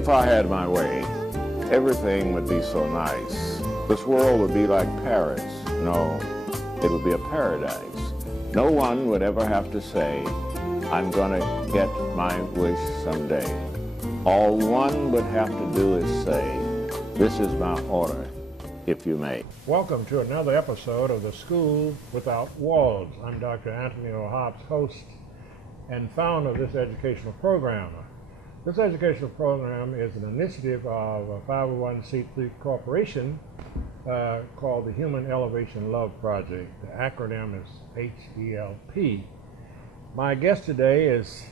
If I had my way, everything would be so nice. This world would be like Paris. No, it would be a paradise. No one would ever have to say, I'm gonna get my wish someday. All one would have to do is say, this is my order, if you may. Welcome to another episode of The School Without Walls. I'm Dr. Antony Hobbs, host and founder of this educational program. This educational program is an initiative of a 501c3 corporation called the Human Elevation Love Project. The acronym is HELP. My guest today is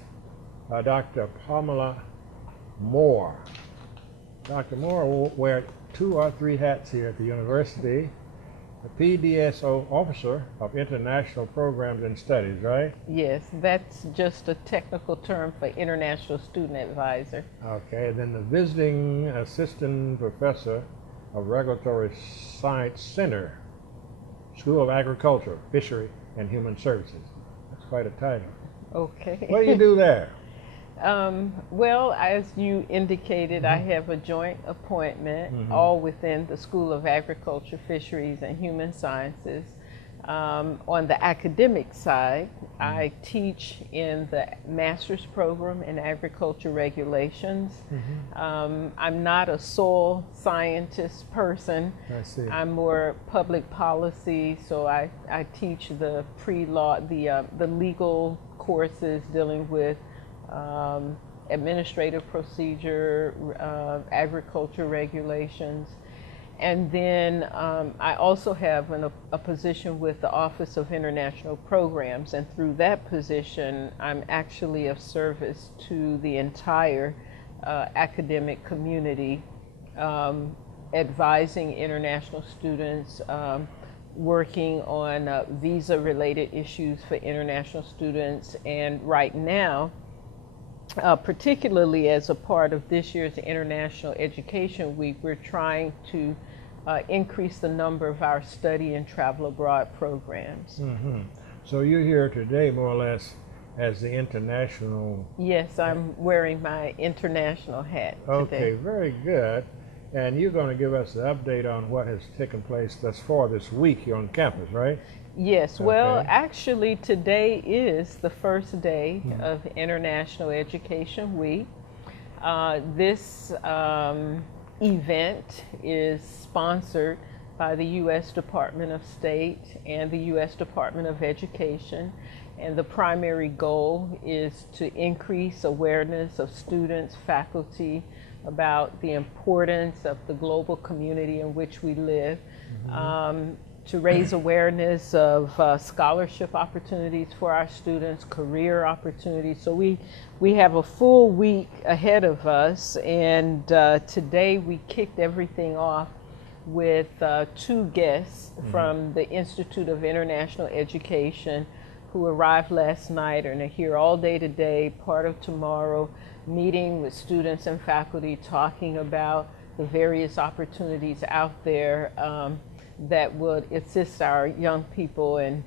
Dr. Pamela Moore. Dr. Moore will wear 2 or 3 hats here at the university. A PDSO officer of International Programs and Studies, right? Yes, that's just a technical term for International Student Advisor. Okay, then the visiting assistant professor of Regulatory Science Center, School of Agriculture, Fishery, and Human Services. That's quite a title. Okay. What do you do there? Well, as you indicated, I have a joint appointment, all within the School of Agriculture, Fisheries, and Human Sciences. On the academic side, I teach in the master's program in agriculture regulations. I'm not a soil scientist person. I see. I'm more public policy, so I teach the pre-law, the legal courses dealing with administrative procedure, agriculture regulations. And then I also have a position with the Office of International Programs, and through that position I'm actually of service to the entire academic community, advising international students, working on visa related issues for international students, and right now particularly as a part of this year's International Education Week, we're trying to increase the number of our study and travel abroad programs. So you're here today more or less as the international... Yes, I'm wearing my international hat Okay, today. very good. And you're going to give us an update on what has taken place thus far this week here on campus, right? Yes, well, Okay. actually today is the first day of International Education Week. This event is sponsored by the U.S. Department of State and the U.S. Department of Education, and the primary goal is to increase awareness of students, faculty, about the importance of the global community in which we live, to raise awareness of scholarship opportunities for our students, career opportunities. So we have a full week ahead of us, and today we kicked everything off with 2 guests from the Institute of International Education who arrived last night and are here all day today, part of tomorrow, meeting with students and faculty, talking about the various opportunities out there that would assist our young people in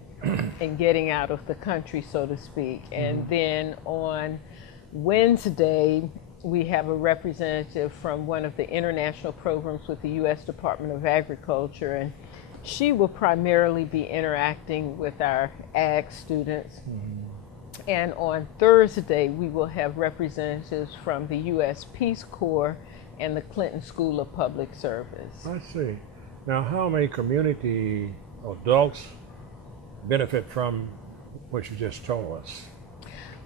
getting out of the country, so to speak. And then on Wednesday, we have a representative from one of the international programs with the U.S. Department of Agriculture, and she will primarily be interacting with our ag students. And on Thursday, we will have representatives from the U.S. Peace Corps and the Clinton School of Public Service. I see. Now, how many community adults benefit from what you just told us?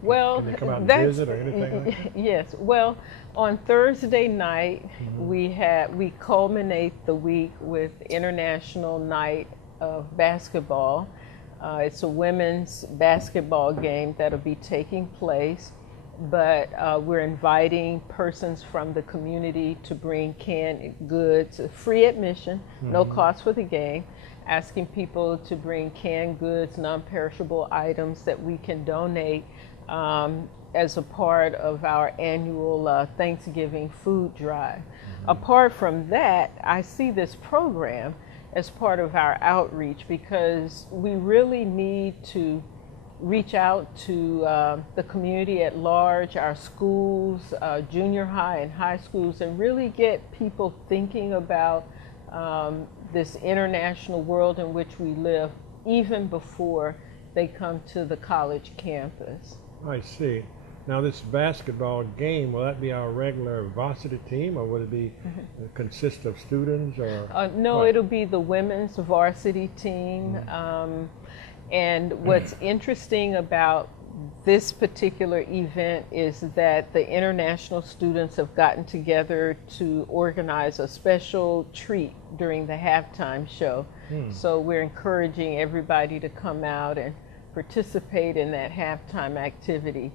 Well, Can they come out and visit or anything like that? Yes. Well, on Thursday night, we culminate the week with International Night of Basketball. It's a women's basketball game that'll be taking place, but we're inviting persons from the community to bring canned goods, free admission, no cost for the game, asking people to bring canned goods, non-perishable items that we can donate as a part of our annual Thanksgiving food drive. Apart from that, I see this program as part of our outreach because we really need to reach out to the community at large, our schools, junior high and high schools, and really get people thinking about this international world in which we live, even before they come to the college campus. I see. Now this basketball game, will that be our regular varsity team, or would it be consist of students, or? No, what? it'll be the women's varsity team. And what's interesting about this particular event is that the international students have gotten together to organize a special treat during the halftime show. So we're encouraging everybody to come out and participate in that halftime activity.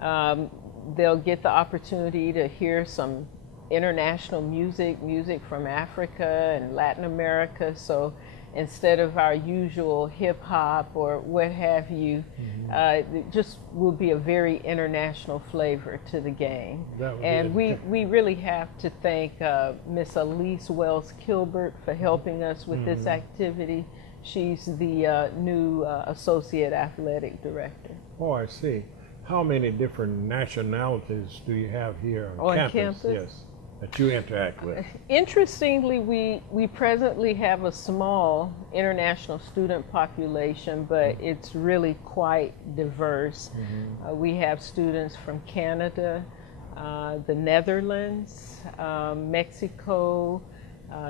They'll get the opportunity to hear some international music from Africa and Latin America. So instead of our usual hip hop or what have you, it just will be a very international flavor to the game. And we really have to thank Miss Elise Wells Kilbert for helping us with this activity. She's the new Associate Athletic Director. Oh, I see. How many different nationalities do you have here on campus? Yes, that you interact with. Interestingly, we presently have a small international student population, but it's really quite diverse. We have students from Canada, the Netherlands, Mexico,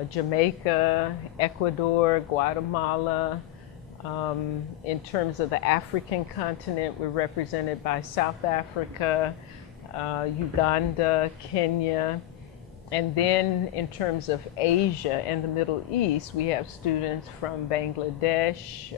Jamaica, Ecuador, Guatemala. In terms of the African continent, we're represented by South Africa, Uganda, Kenya. And then in terms of Asia and the Middle East, we have students from Bangladesh,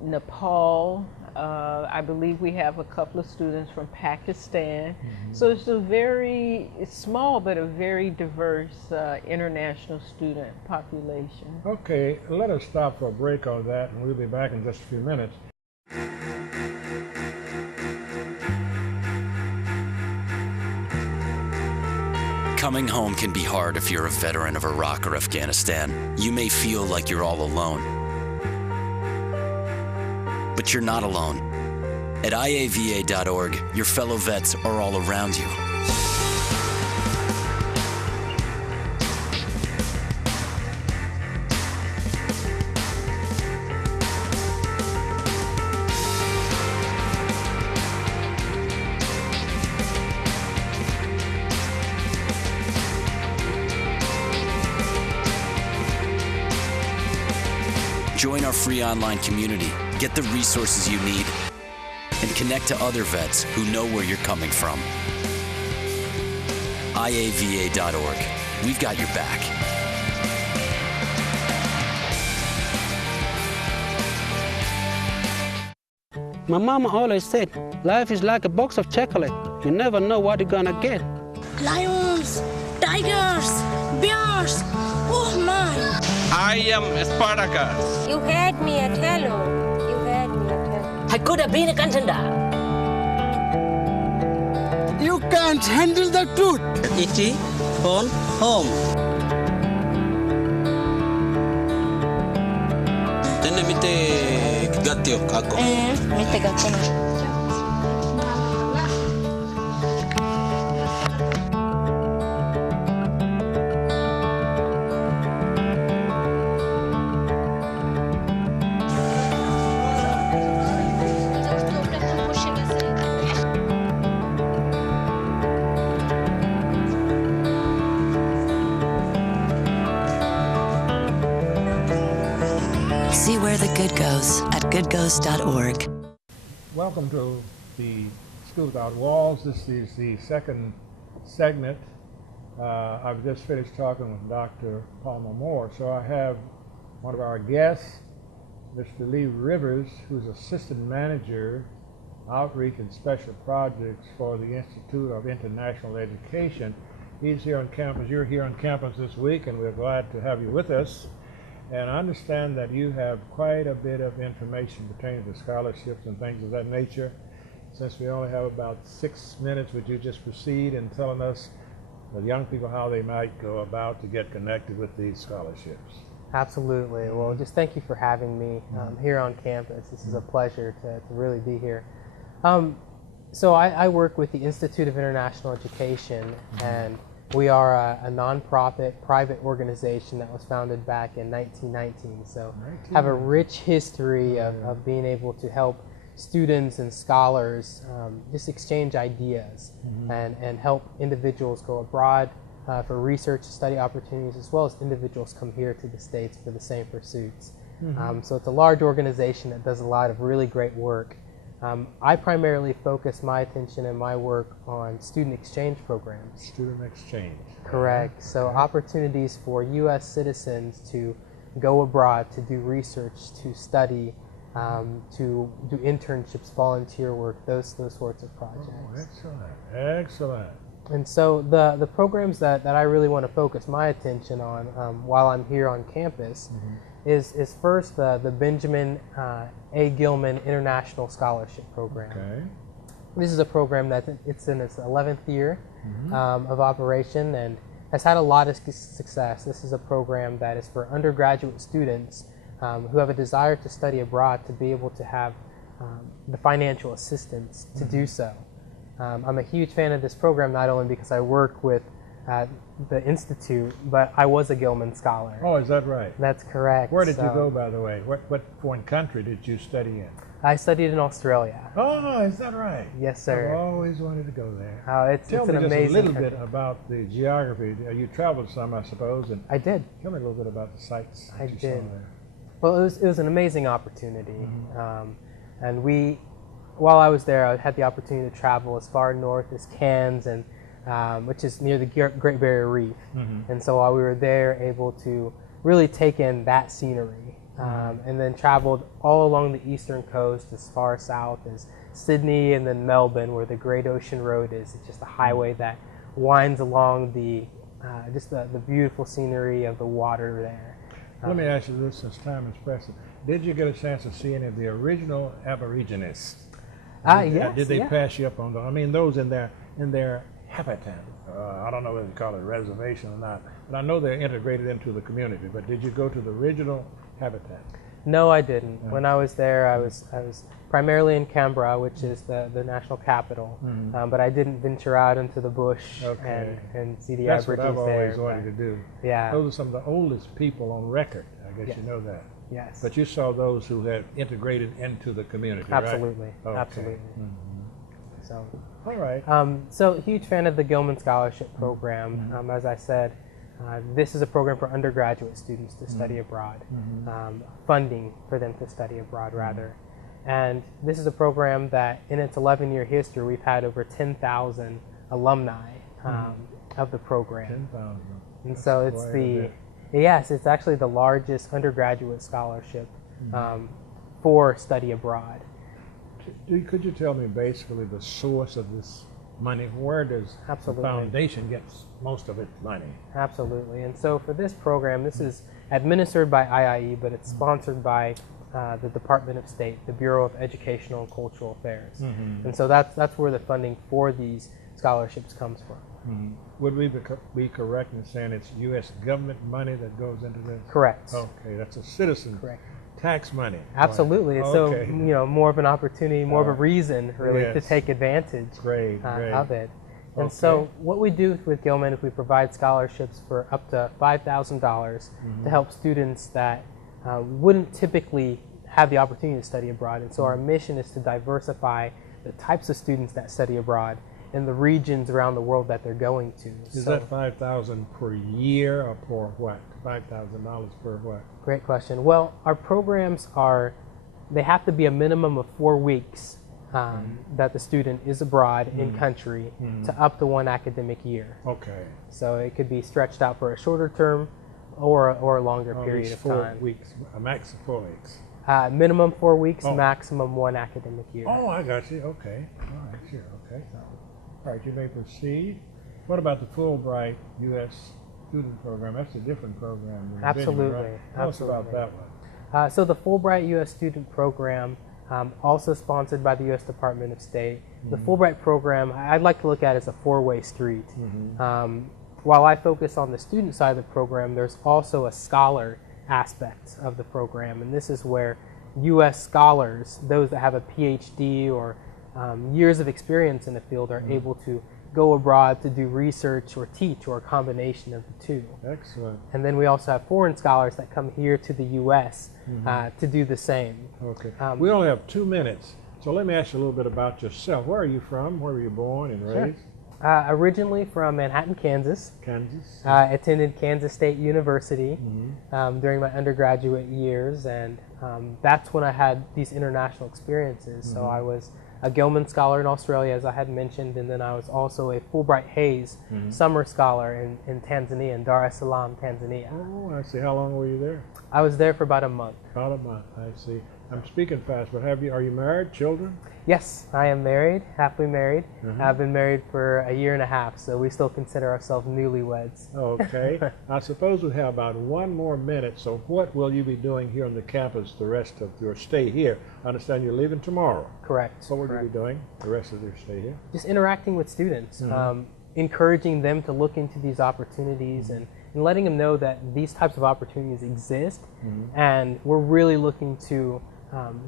Nepal. I believe we have a couple of students from Pakistan. So it's a very small but a very diverse international student population. Okay, let us stop for a break on that, and we'll be back in just a few minutes. Coming home can be hard if you're a veteran of Iraq or Afghanistan. You may feel like you're all alone. But you're not alone. At iava.org, your fellow vets are all around you. Join our free online community, get the resources you need, and connect to other vets who know where you're coming from. iava.org. We've got your back. My mama always said, life is like a box of chocolate. You never know what you're gonna get. Lions, tigers, bears, oh my! I am Spartacus. You had me at hello. You had me at hello. I could have been a contender. You can't handle the truth. E.T. phone home. Tenne mite gattio kako. Mite gattio. See where the good goes at goodgoes.org. Welcome to the School Without Walls. This is the second segment. I've just finished talking with Dr. Pamela Moore, so I have one of our guests, Mr. Lee Rivers, who's Assistant Manager, Outreach and Special Projects for the Institute of International Education. He's here on campus. You're here on campus this week, and we're glad to have you with us. And I understand that you have quite a bit of information pertaining to scholarships and things of that nature. Since we only have about 6 minutes, would you just proceed in telling us, the young people, how they might go about to get connected with these scholarships? Absolutely. Well, just thank you for having me here on campus. This is a pleasure to really be here. So I work with the Institute of International Education, and we are a nonprofit private organization that was founded back in 1919. So have a rich history of being able to help students and scholars just exchange ideas and help individuals go abroad for research study opportunities, as well as individuals come here to the States for the same pursuits. So it's a large organization that does a lot of really great work. I primarily focus my attention and my work on student exchange programs. Student exchange. Correct. So opportunities for U.S. citizens to go abroad, to do research, to study, to do internships, volunteer work, those sorts of projects. Oh, excellent, excellent. And so the programs that I really want to focus my attention on while I'm here on campus is first the Benjamin A. Gilman International Scholarship Program. Okay. This is a program that it's in its 11th year of operation and has had a lot of success. This is a program that is for undergraduate students who have a desire to study abroad to be able to have the financial assistance to do so. I'm a huge fan of this program, not only because I work with the Institute, but I was a Gilman Scholar. Oh, is that right? That's correct. Where did you go, by the way? What foreign country did you study in? I studied in Australia. Oh, is that right? Yes, sir. I've always wanted to go there. Tell me an just amazing a little country. bit about the geography. You traveled some, I suppose. And I did. Tell me a little bit about the sights that you saw there. Well, it was an amazing opportunity. And while I was there, I had the opportunity to travel as far north as Cairns, and which is near the Great Barrier Reef. And so while we were there, able to really take in that scenery. And then traveled all along the eastern coast as far south as Sydney and then Melbourne, where the Great Ocean Road is. It's just a highway that winds along just the beautiful scenery of the water there. Let me ask you this, since time is pressing. Did you get a chance to see any of the original Aborigines? Yes. Did they pass you up on those? I mean, those in their habitat. I don't know whether you call it a reservation or not, but I know they're integrated into the community. But did you go to the original habitat? No, I didn't. When I was there, I was primarily in Canberra, which is the national capital. But I didn't venture out into the bush and see the Aborigines there. That's what I've always wanted to do. Yeah. Those are some of the oldest people on record. I guess you know that. Yes. But you saw those who had integrated into the community, Absolutely. right? Okay. Absolutely. So. All right. So huge fan of the Gilman Scholarship Program. As I said, this is a program for undergraduate students to study abroad, funding for them to study abroad, rather. And this is a program that, in its 11-year history, we've had over 10,000 alumni of the program. 10,000. And so it's actually the largest undergraduate scholarship for study abroad. Could you tell me basically the source of this money? Where does the foundation get most of its money? Absolutely. And so for this program, this is administered by IIE, but it's sponsored by the Department of State, the Bureau of Educational and Cultural Affairs. And so that's where the funding for these scholarships comes from. Would we be correct in saying it's U.S. government money that goes into this? Correct. Okay, that's a citizen tax money. Absolutely. Right. So, Okay. more of an opportunity, more of a reason, really, to take advantage of it. And so what we do with Gilman is we provide scholarships for up to $5,000 to help students that wouldn't typically have the opportunity to study abroad. And so our mission is to diversify the types of students that study abroad in the regions around the world that they're going to. Is that $5,000 per year or for what? $5,000 per what? Great question. Well, our programs they have to be a minimum of 4 weeks that the student is abroad in country to up to 1 academic year. Okay. So it could be stretched out for a shorter term or a longer period of time. 4 weeks, a max of 4 weeks. Minimum 4 weeks, maximum 1 academic year. Oh, I got you. Okay. All right, sure. Okay. All right, you may proceed. What about the Fulbright U.S. student program? That's a different program. Absolutely. Right? Tell us about that one. So the Fulbright U.S. student program, also sponsored by the U.S. Department of State. The Fulbright program, I'd like to look at as a four-way street. While I focus on the student side of the program, there's also a scholar aspects of the program, and this is where U.S. scholars, those that have a Ph.D. or years of experience in the field, are able to go abroad to do research or teach, or a combination of the two. Excellent. And then we also have foreign scholars that come here to the U.S. To do the same. Okay. We only have 2 minutes, so let me ask you a little bit about yourself. Where are you from? Where were you born and raised? Originally from Manhattan, Kansas. Kansas. Attended Kansas State University during my undergraduate years, and that's when I had these international experiences. So I was a Gilman Scholar in Australia, as I had mentioned, and then I was also a Fulbright Hayes Summer Scholar in Tanzania, in Dar es Salaam, Tanzania. Oh, I see. How long were you there? I was there for about a month. About a month, I see. I'm speaking fast, but are you married, children? Yes, I am married, happily married. I've been married for a year and a half, so we still consider ourselves newlyweds. Okay. I suppose we have about 1 more minute, so what will you be doing here on the campus the rest of your stay here? I understand you're leaving tomorrow. Correct. What will you be doing the rest of your stay here? Just interacting with students, encouraging them to look into these opportunities and letting them know that these types of opportunities exist, and we're really looking to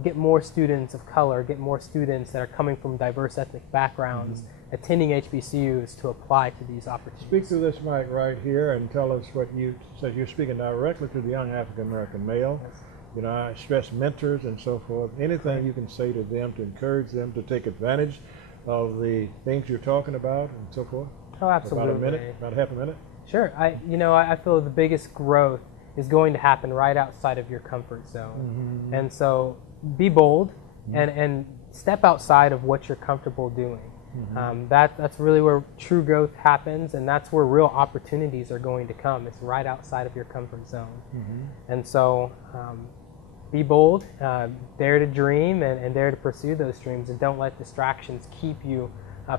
get more students of color, get more students that are coming from diverse ethnic backgrounds, attending HBCUs to apply to these opportunities. Speak to this mic right here and tell us what you said. You're speaking directly to the young African-American male. Yes. You know, I stress mentors and so forth. Anything you can say to them to encourage them to take advantage of the things you're talking about and so forth? Oh, absolutely. About a minute, about half a minute? Sure. I feel the biggest growth is going to happen right outside of your comfort zone. And so be bold and step outside of what you're comfortable doing. That's really where true growth happens, and that's where real opportunities are going to come. It's right outside of your comfort zone. And so be bold, dare to dream, and dare to pursue those dreams, and don't let distractions keep you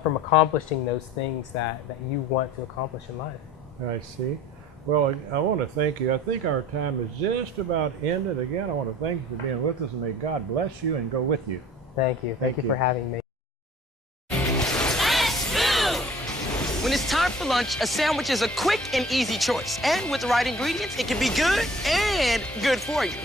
from accomplishing those things that you want to accomplish in life. I see. Well, I want to thank you. I think our time is just about ended. Again, I want to thank you for being with us, and may God bless you and go with you. Thank you. Thank you for having me. When it's time for lunch, a sandwich is a quick and easy choice. And with the right ingredients, it can be good and good for you.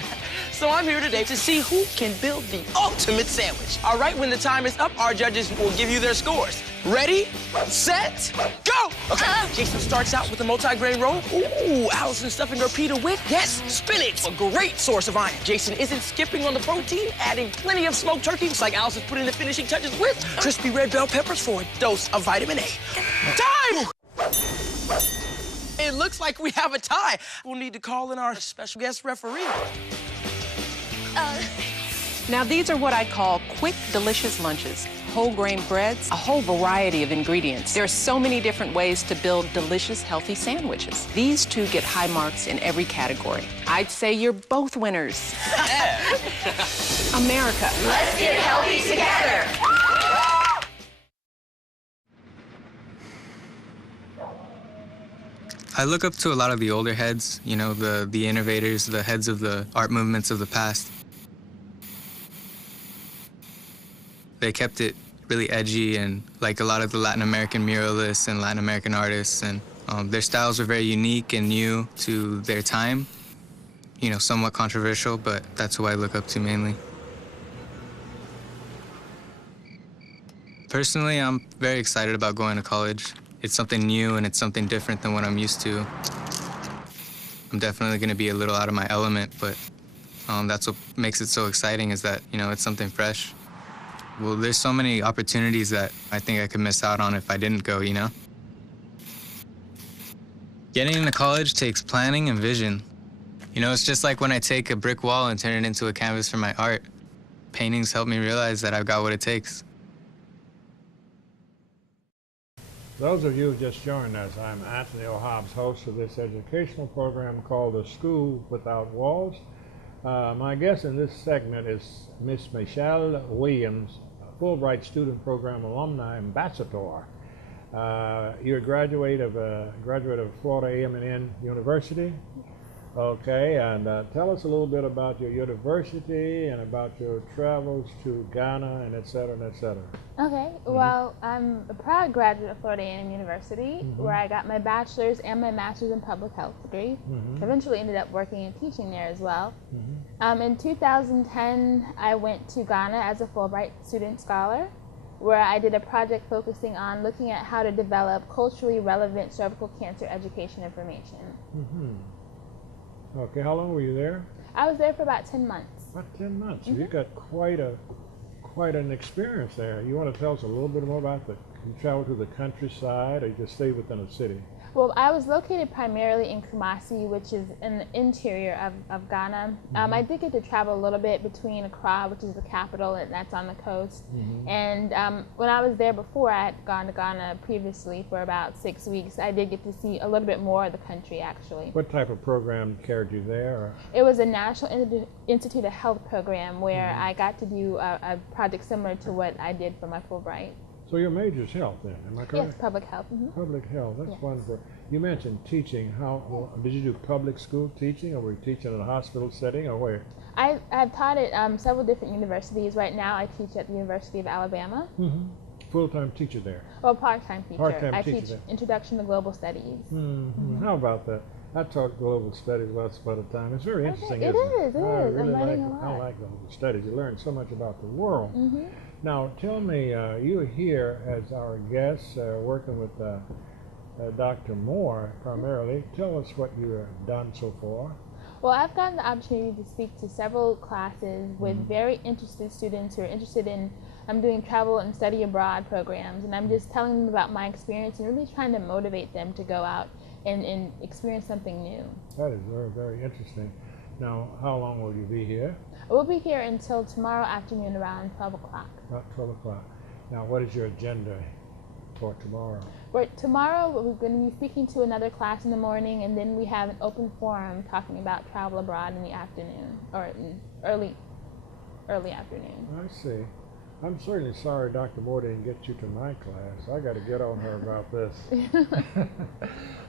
So I'm here today to see who can build the ultimate sandwich. All right, when the time is up, our judges will give you their scores. Ready, set, go! Okay, Jason starts out with a multi-grain roll. Ooh, Allison's stuffing her pita with, yes, spinach, a great source of iron. Jason isn't skipping on the protein, adding plenty of smoked turkey, just like Allison's putting the finishing touches with crispy red bell peppers for a dose of vitamin A. Time! It looks like we have a tie. We'll need to call in our special guest referee. Now, these are what I call quick, delicious lunches. Whole grain breads, a whole variety of ingredients. There are so many different ways to build delicious, healthy sandwiches. These two get high marks in every category. I'd say you're both winners. America. Let's get healthy together. I look up to a lot of the older heads, you know, the innovators, the heads of the art movements of the past. They kept it really edgy, and like a lot of the Latin American muralists and Latin American artists, and their styles were very unique and new to their time. You know, somewhat controversial, but that's who I look up to mainly. Personally, I'm very excited about going to college. It's something new and it's something different than what I'm used to. I'm definitely going to be a little out of my element, but that's what makes it so exciting, is that, you know, it's something fresh. Well, there's so many opportunities that I think I could miss out on if I didn't go, you know? Getting into college takes planning and vision. You know, it's just like when I take a brick wall and turn it into a canvas for my art. Paintings help me realize that I've got what it takes. Those of you who just joined us, I'm Antony Hobbs, host of this educational program called The School Without Walls. My guest in this segment is Miss Michelle Williams, Fulbright Student Program Alumni Ambassador. You're a graduate of Florida A&M University. Okay, and tell us a little bit about your university and about your travels to Ghana and et cetera, and et cetera. Okay, well, I'm a proud graduate of Florida A&M University, where I got my bachelor's and my master's in public health degree. Eventually ended up working and teaching there as well. In 2010, I went to Ghana as a Fulbright student scholar, where I did a project focusing on looking at how to develop culturally relevant cervical cancer education information. Okay, how long were you there? I was there for about 10 months. About 10 months. So you got quite an experience there. You want to tell us a little bit more about you traveled to the countryside, or you just stayed within a city? Well, I was located primarily in Kumasi, which is in the interior of Ghana. I did get to travel a little bit between Accra, which is the capital, and that's on the coast. And when I was there before, I had gone to Ghana previously for about 6 weeks. I did get to see a little bit more of the country, actually. What type of program carried you there? Or? It was a National Institute of Health program where I got to do a project similar to what I did for my Fulbright. So your major is health then, am I correct? Yes, public health. Public health, that's wonderful. You mentioned teaching. How did you do public school teaching, or were you teaching in a hospital setting, or where? I've taught at several different universities. Right now I teach at the University of Alabama. Full-time teacher there? Well, part-time teacher. Part-time teacher I teach there. Introduction to Global Studies. How about that? I taught global studies once upon a time. It's very interesting, it isn't is. it? I really learning a lot. I like global studies. You learn so much about the world. Now, tell me, you're here as our guest, working with Dr. Moore primarily. Tell us what you have done so far. Well, I've gotten the opportunity to speak to several classes with very interested students who are interested in doing travel and study abroad programs, and I'm just telling them about my experience and really trying to motivate them to go out and experience something new. That is very, very interesting. Now, how long will you be here? We'll be here until tomorrow afternoon around 12 o'clock. About 12 o'clock. Now, what is your agenda for tomorrow? Tomorrow, we're going to be speaking to another class in the morning, and then we have an open forum talking about travel abroad in the afternoon, or in early afternoon. I see. I'm certainly sorry Dr. Moore didn't get you to my class. I got to get on her about this.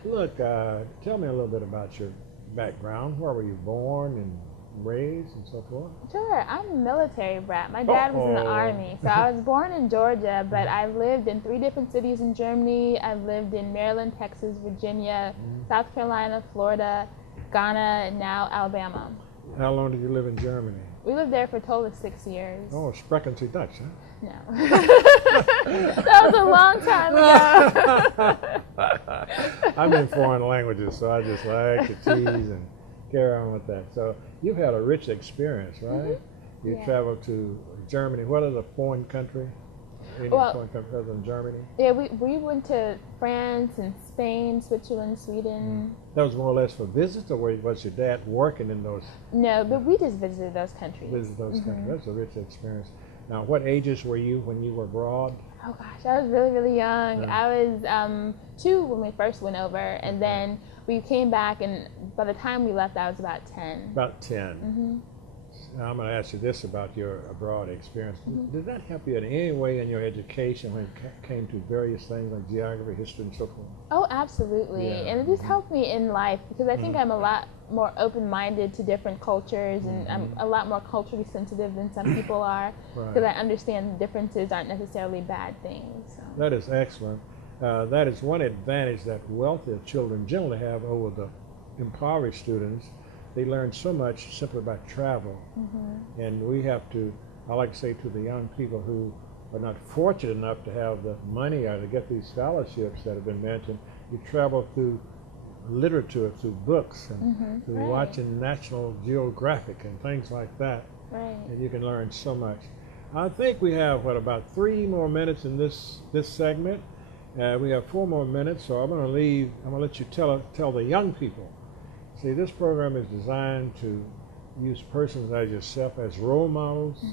Look, tell me a little bit about your background. Where were you born and raised and so forth? Sure, I'm a military brat. My dad was in the Army. So I was born in Georgia, but I've lived in 3 different cities in Germany. I've lived in Maryland, Texas, Virginia, South Carolina, Florida, Ghana, and now Alabama. How long did you live in Germany? We lived there for a total of 6 years. Oh, sprechen Sie Dutch, huh? No. That was a long time ago. I'm in foreign languages, so I just like to tease and carry on with that. So you've had a rich experience, right? You traveled to Germany. What is a foreign country? Any foreign country other than Germany? Yeah, we went to France and Spain, Switzerland, Sweden. That was more or less for visits, or was your dad working in those? No, but we just visited those countries. Visited those countries. That's a rich experience. Now, what ages were you when you were abroad? Oh gosh, I was really, really young. I was 2 when we first went over, and then we came back, and by the time we left, I was about 10. About 10. Now, I'm going to ask you this about your abroad experience. Did that help you in any way in your education when it came to various things like geography, history, and so forth? Oh, absolutely. And it just helped me in life because I think I'm a lot more open-minded to different cultures, and I'm a lot more culturally sensitive than some people are because I understand the differences aren't necessarily bad things. So. That is excellent. That is one advantage that wealthier children generally have over the impoverished students. They learn so much simply by travel. And we have to, I like to say to the young people who are not fortunate enough to have the money or to get these scholarships that have been mentioned, you travel through literature, through books, and through watching National Geographic and things like that. And you can learn so much. I think we have, about 3 more minutes in this segment. We have 4 more minutes, so I'm going to let you tell the young people. See, this program is designed to use persons like yourself as role models.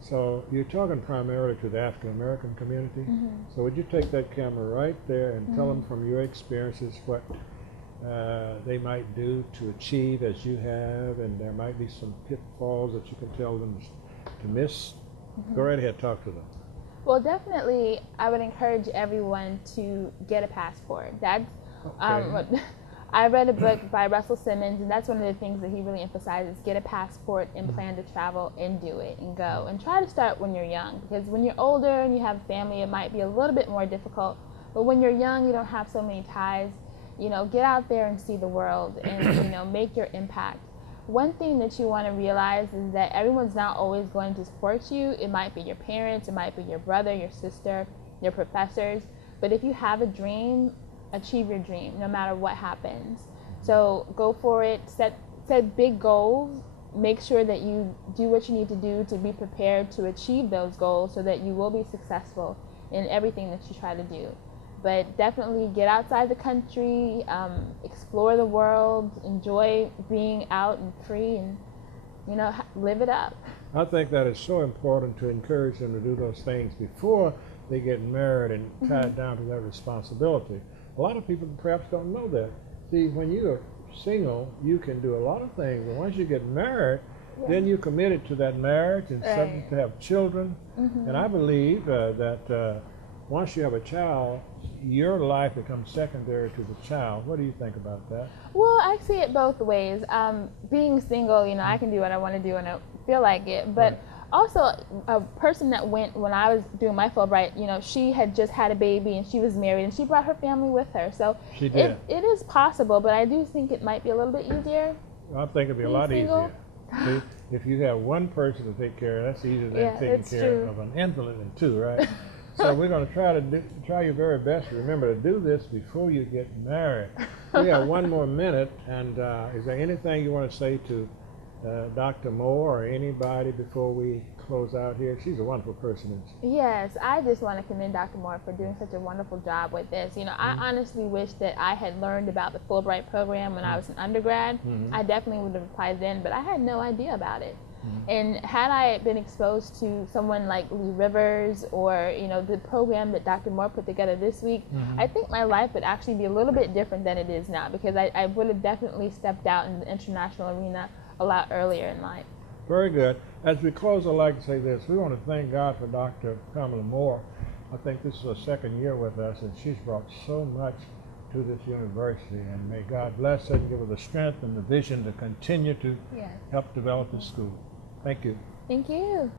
So you're talking primarily to the African American community. So would you take that camera right there and tell them from your experiences what they might do to achieve as you have, and there might be some pitfalls that you can tell them to miss? Go right ahead, talk to them. Well, definitely, I would encourage everyone to get a passport. That's I read a book by Russell Simmons, and that's one of the things that he really emphasizes: get a passport and plan to travel and do it and go. And try to start when you're young, because when you're older and you have a family, it might be a little bit more difficult. But when you're young, you don't have so many ties. You know, get out there and see the world and, you know, make your impact. One thing that you want to realize is that everyone's not always going to support you. It might be your parents, it might be your brother, your sister, your professors. But if you have a dream, achieve your dream no matter what happens. So go for it, set big goals, make sure that you do what you need to do to be prepared to achieve those goals so that you will be successful in everything that you try to do. But definitely get outside the country, explore the world, enjoy being out and free, and, you know, live it up. I think that is so important to encourage them to do those things before they get married and tied down to that responsibility. A lot of people perhaps don't know that. See, when you're single, you can do a lot of things, but once you get married, then you're committed to that marriage and subject to have children. And I believe that once you have a child, your life becomes secondary to the child. What do you think about that? Well, I see it both ways. Being single, you know, I can do what I want to do and I feel like it. But also, a person that went when I was doing my Fulbright, you know, she had just had a baby and she was married and she brought her family with her. So she did. It is possible, but I do think it might be a little bit easier. I think it'd be a lot easier. See, if you have one person to take care of, that's easier than taking care of an invalid and two, right? So we're going to try your very best to remember to do this before you get married. We have one more minute, and is there anything you want to say to Dr. Moore or anybody before we close out here? She's a wonderful person. Yes, I just want to commend Dr. Moore for doing such a wonderful job with this. You know, I honestly wish that I had learned about the Fulbright program when I was an undergrad. I definitely would have applied then, but I had no idea about it. And had I been exposed to someone like Lee Rivers or, you know, the program that Dr. Moore put together this week, I think my life would actually be a little bit different than it is now, because I would have definitely stepped out in the international arena a lot earlier in life. Very good. As we close, I'd like to say this. We want to thank God for Dr. Pamela Moore. I think this is her second year with us, and she's brought so much to this university, and may God bless her and give her the strength and the vision to continue to help develop the school. Thank you. Thank you.